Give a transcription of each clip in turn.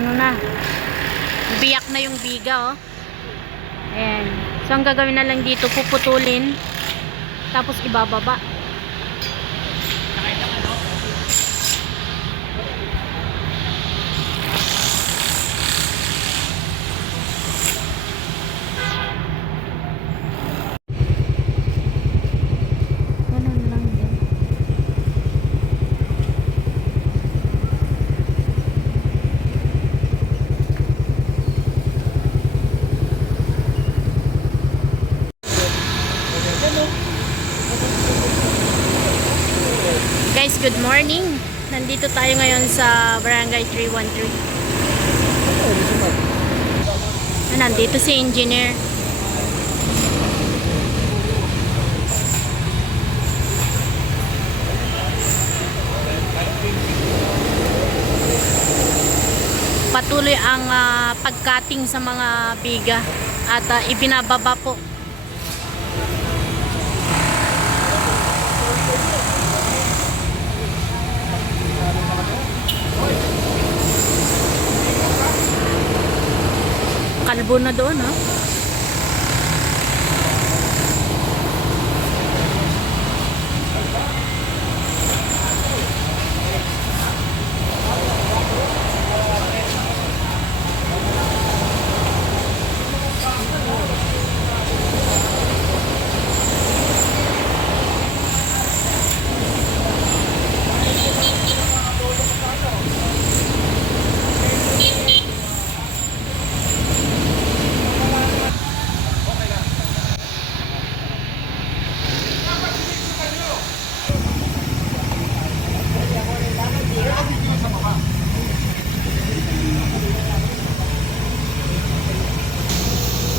ano na, biyak na yung biga, oh. Ayan. So ang gagawin na lang dito, puputulin tapos ibababa. Ganun lang din. Guys, good morning. Nandito tayo ngayon sa Barangay 313. Nandito si engineer. Patuloy ang pagcutting sa mga biga at ibinababa po. Kalbo na doon, ha?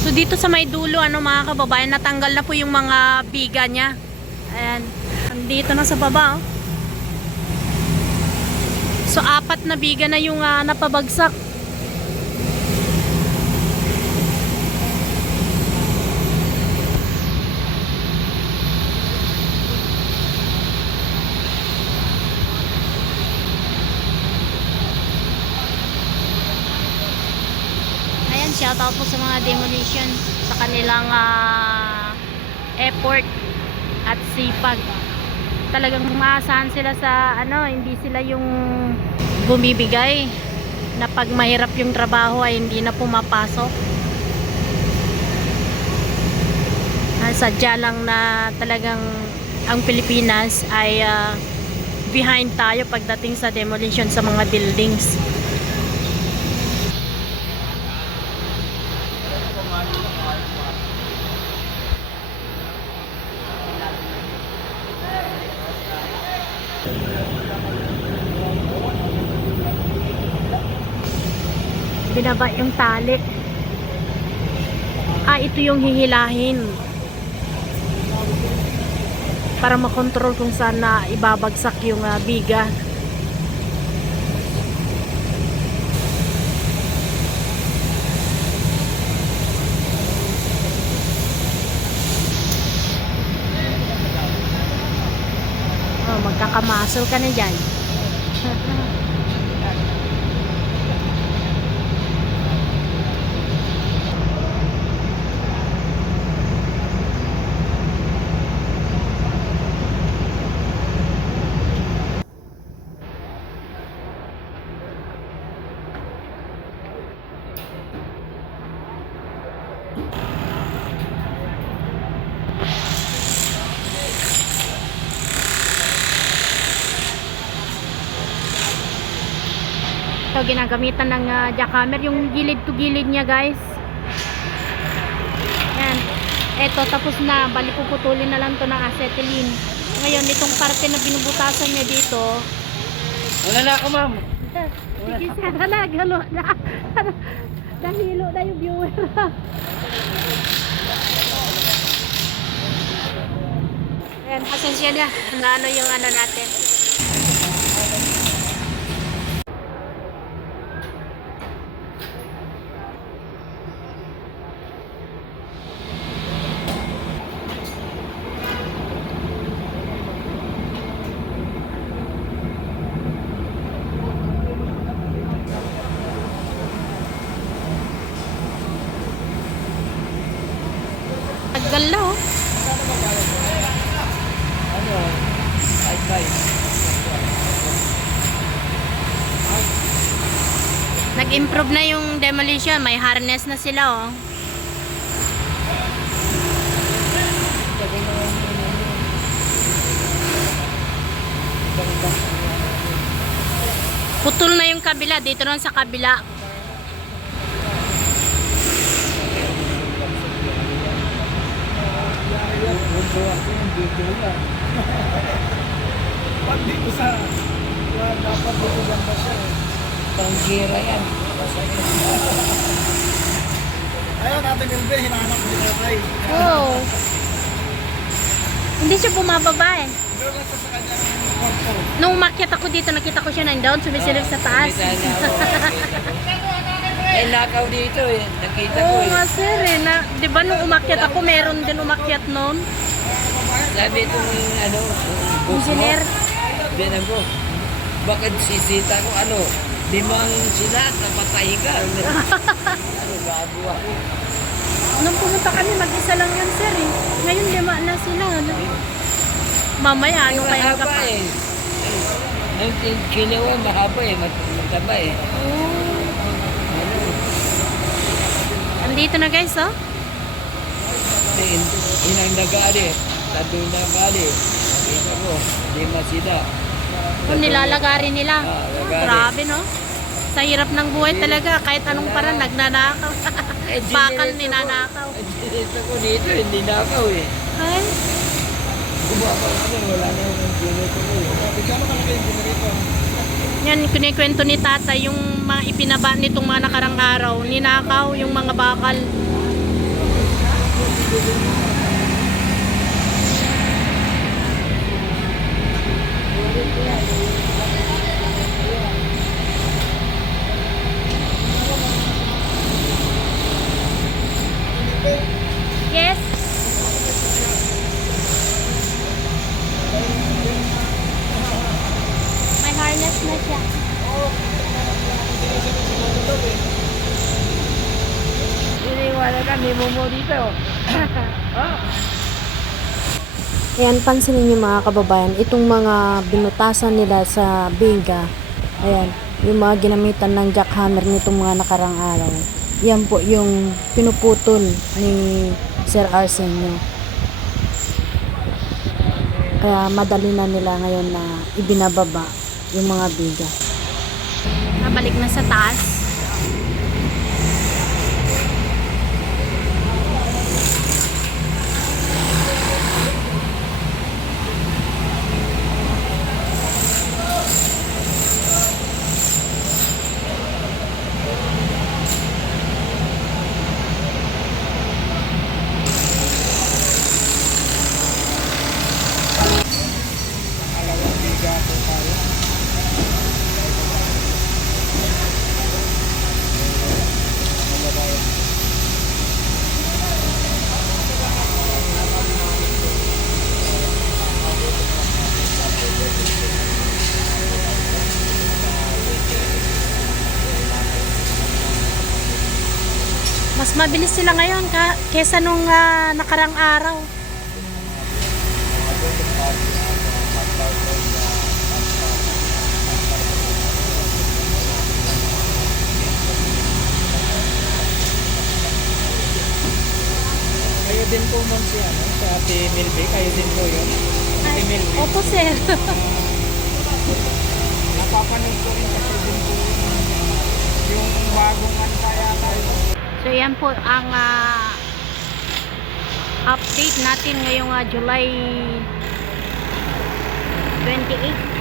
So dito sa may dulo, ano mga kababayan, natanggal na po yung mga biga niya. Ayan, andito na sa baba, oh. So 4 na biga na yung napabagsak. Shoutout po sa mga demolition sa kanilang effort at sipag. Talagang umaasahan sila sa hindi sila yung bumibigay na pag mahirap yung trabaho ay hindi na pumapasok. Sadya lang na talagang ang Pilipinas ay behind tayo pagdating sa demolition sa mga buildings. Binaba yung tali. Ito yung hihilahin para makontrol kung saan na ibabagsak yung biga. Magkakamasol ka na dyan. So ginagamitan ng jackhammer yung gilid to gilid niya, guys. Yan. Eto, tapos na. Balik puputulin na lang to ng acetylene. Ngayon, itong parte na binubutasan niya dito. Wala na ako, ma'am. Sige, sana na. Galo na. Nahilo na yung viewer. Ayan, pasensya na. Ano yung natin. Tagal na oh. Ano? Bye-bye. Nag-improve na yung demolition. May harness na sila oh. Putol na yung kabila. Dito naman sa kabila. Pag dito sa dapat dito ganda siya eh. Tangira yan. Ayun, Ate Milbe, hinahanap ni tatay. Oh. Hindi siya bumababa eh. Doon lang sa kanyang kwarto. Nung umakyat ako dito, nakita ko siya nandoon, sumisilip sa taas. Eh, nakaw dito eh. Nakita ko Oo eh. nga sir eh. Di ba nung umakyat ako, meron din umakyat noon? Sabi itong ano, boss mo, Engineer. binan ko, bakit sisita ko ano, limang sila, napatay ka. Ano, bago ako. Nung pumunta kami, mag-isa lang yun sir eh. Ngayon lima na sila. Mamaya, ano kaya Mahaba kapag? eh. Ang kinawa mahaba eh, mataba eh. Oh. Andito na guys oh. Inang nagali, tatlong nagali. Nakita ko, lima sila. Kung nilalagarin nila. Ah, lagari. Grabe no. Sa hirap ng buhay talaga, kahit anong parang nagnanakaw. Bakal ninanakaw. Dito ko dito, hindi nakaw eh. Ay, Kumapa kami, wala na yung ginito ko eh. Bigyan mo kalaki yung generator. yan kinikwento ni tata yung mga ipinaba nitong mga nakarang araw. Ninakaw yung mga bakal. Yes. May harness na siya. Iniwala ka, hindi mo dito. Ayan, pansinin niyo mga kababayan, itong mga binutasan nila sa biga, ayan, yung mga ginamitan ng jackhammer nitong mga nakarang araw. Yan po yung pinuputol ni Sir Arsenio. Kaya madali na nila ngayon na ibinababa yung mga biga. Nabalik na sa taas. Mas mabilis sila ngayon kesa nung nakarang araw. Kayo din po man siya, no? Sa Ate Milbe, kayo din po yun. Ate Milbe. Opo sir. Napapanood ko rin kasi din po yung bagong antaya tayo. So yan po ang update natin ngayong July 28.